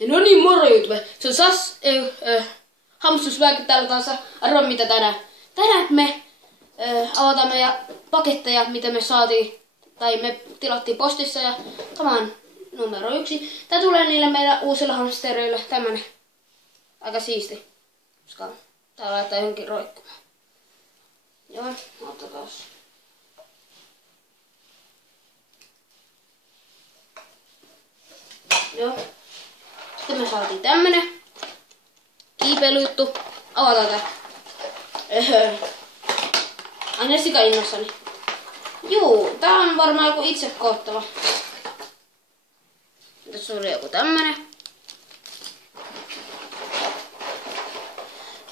Ja no niin, moro YouTube. Se on Hamstusväki täällä kanssa. Arvoa mitä tänään. Tänään me avataan meidän paketteja, mitä me saatiin, tai me tilattiin postissa, ja tämä on numero 1. Tää tulee niille meidän uusille hamstereille. Tämmönen aika siisti. Koska tää laittaa johonkin roikkumaan. Joo, ottakaas. Joo. Sitten me saatiin tämmönen kiipeilyjuttu. Avataan tää. Aina sika innossani. Juu, tää on varmaan joku itse koottava. Tässä oli joku tämmönen.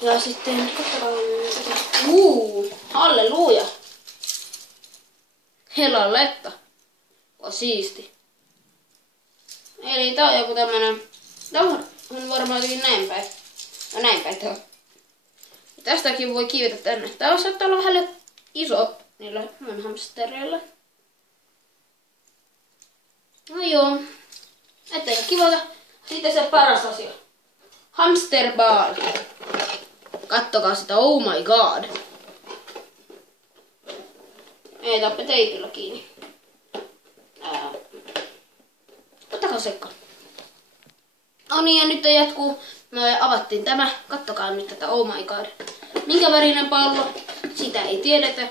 Ja sitten katsotaan. Halleluja. Helalletta. On siisti. Eli tää on joku tämmönen. Tää on varmaan jotenkin näin päin. No näin päin tää on. Ja tästäkin voi kiivetä tänne. Tää saattaa olla vähän iso niillä mun hamstereilla. No joo. Ettei kivata. Sitten se paras asia. Hamster ball. Kattokaa sitä, oh my god. Ei tappe teipillä kiinni. Ottakaa sekka. No niin, ja nyt jatkuu. Me avattiin tämä. Kattokaa nyt tätä, oh my god. Minkä värinen pallo? Sitä ei tiedetä.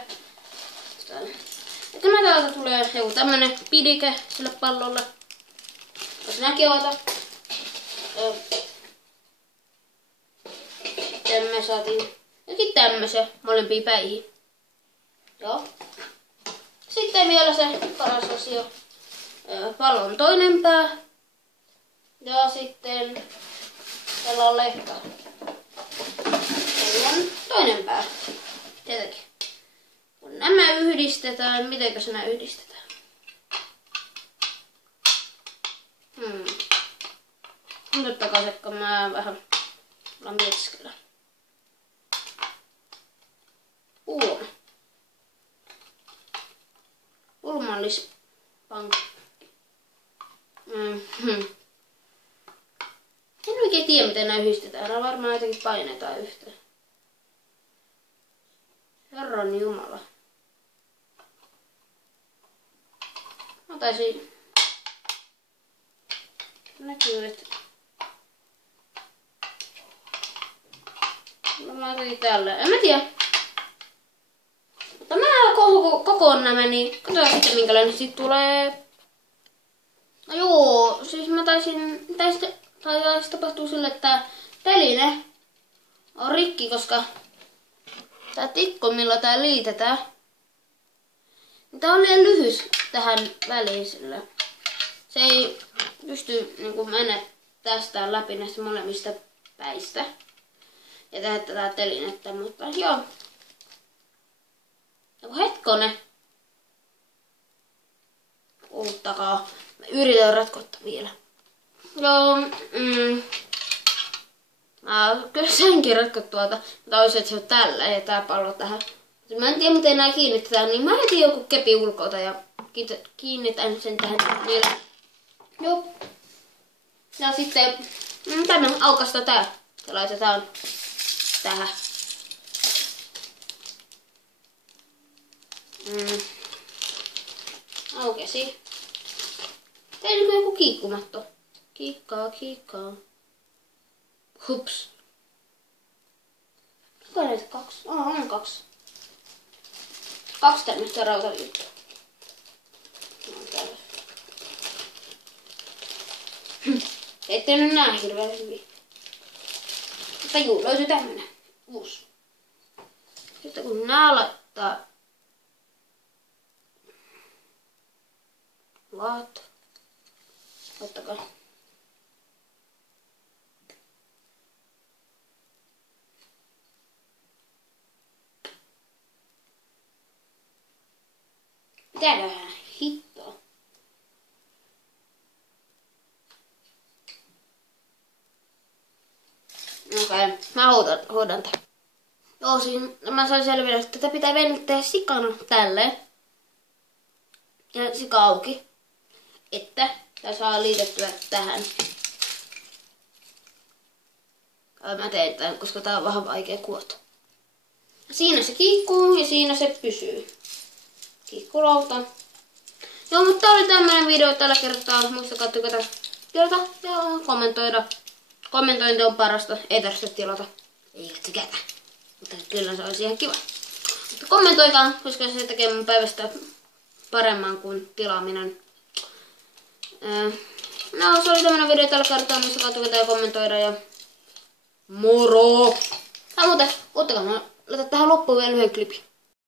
Ja tämä täältä tulee joku tämmönen pidike sille pallolle. Jos näkin avata. Sitten me saatiin jokin tämmösen molempiin päihin. Joo. Sitten vielä se paras asia. Pallon toinen pää. Ja sitten tällä on lehka. Eli on toinen pää. Tietenkin. Kun nämä yhdistetään, mitenkäs nämä yhdistetään? Nyt takaisin, kun mä vähän mietiskellä. Pulmallispankki. En oikein tiedä, miten nämä yhdistetään. Nämä varmaan jotenkin painetaan yhteen. Herran Jumala. Mä taisin... Näkyy, että... Mä otin tällä. En mä tiedä. Mutta mä kokoon nämä, niin katsotaan sitten minkälainen siitä tulee. No joo, siis mä taisin tapahtua sille, että teline on rikki, koska tää tikko, millä tää liitetään, niin tää on liian lyhys tähän väliin sille. Se ei pysty niinku mennä tästä läpi näistä molemmista päistä ja tehdä tätä telinettä, mutta joo. Joku hetkonen. Odottakaa. Mä yritän ratkottaa vielä. Joo, kyllä sainkin ratkottua tuota. Mutta olisi, että se on tällä ja tää pallo tähän. Mä en tiedä miten nää kiinnitetään, niin mä etin joku kepi ulkoota ja kiinnitän sen tähän vielä. Joo. Ja sitten tänne aukasta tää. Ja laitetaan tähän. Aukesi. Teillä on joku kiikkumatto. Kiikkaa. Hups. Onko näitä 2? On 2. 2 tämmöistä rautaliittoa. Ette nyt näe hirveän hyvin. Mutta juu, löytyy tämmönen. Uusi. Sitten kun nää laittaa... What? Ottakaa. Mitäköhän hittoa? Okei, mä huudan tän. Joo, siinä mä sain selville, että tätä pitää venyttää sikana tälleen. Ja sika auki. Että tää saa liitettyä tähän. Mä teen tämän, koska tää on vähän vaikea kuota. Siinä se kiikkuu ja siinä se pysyy. Kiikkulauta. Joo, mutta tää oli tämmönen video tällä kertaa. Muistakaa tykätä ja kommentoida. Kommentointi on parasta. Ei tarvitse tilata. Eikä tykätä. Mutta kyllä se olisi ihan kiva. Mutta kommentoikaa, koska se tekee mun päivästä paremman kuin tilaaminen. No, se oli tämmönen video tällä kertaa. Muistakaa tykätä ja kommentoida ja moro! Muuten, ottakaa mä laitan tähän loppuun vielä yhden klipin.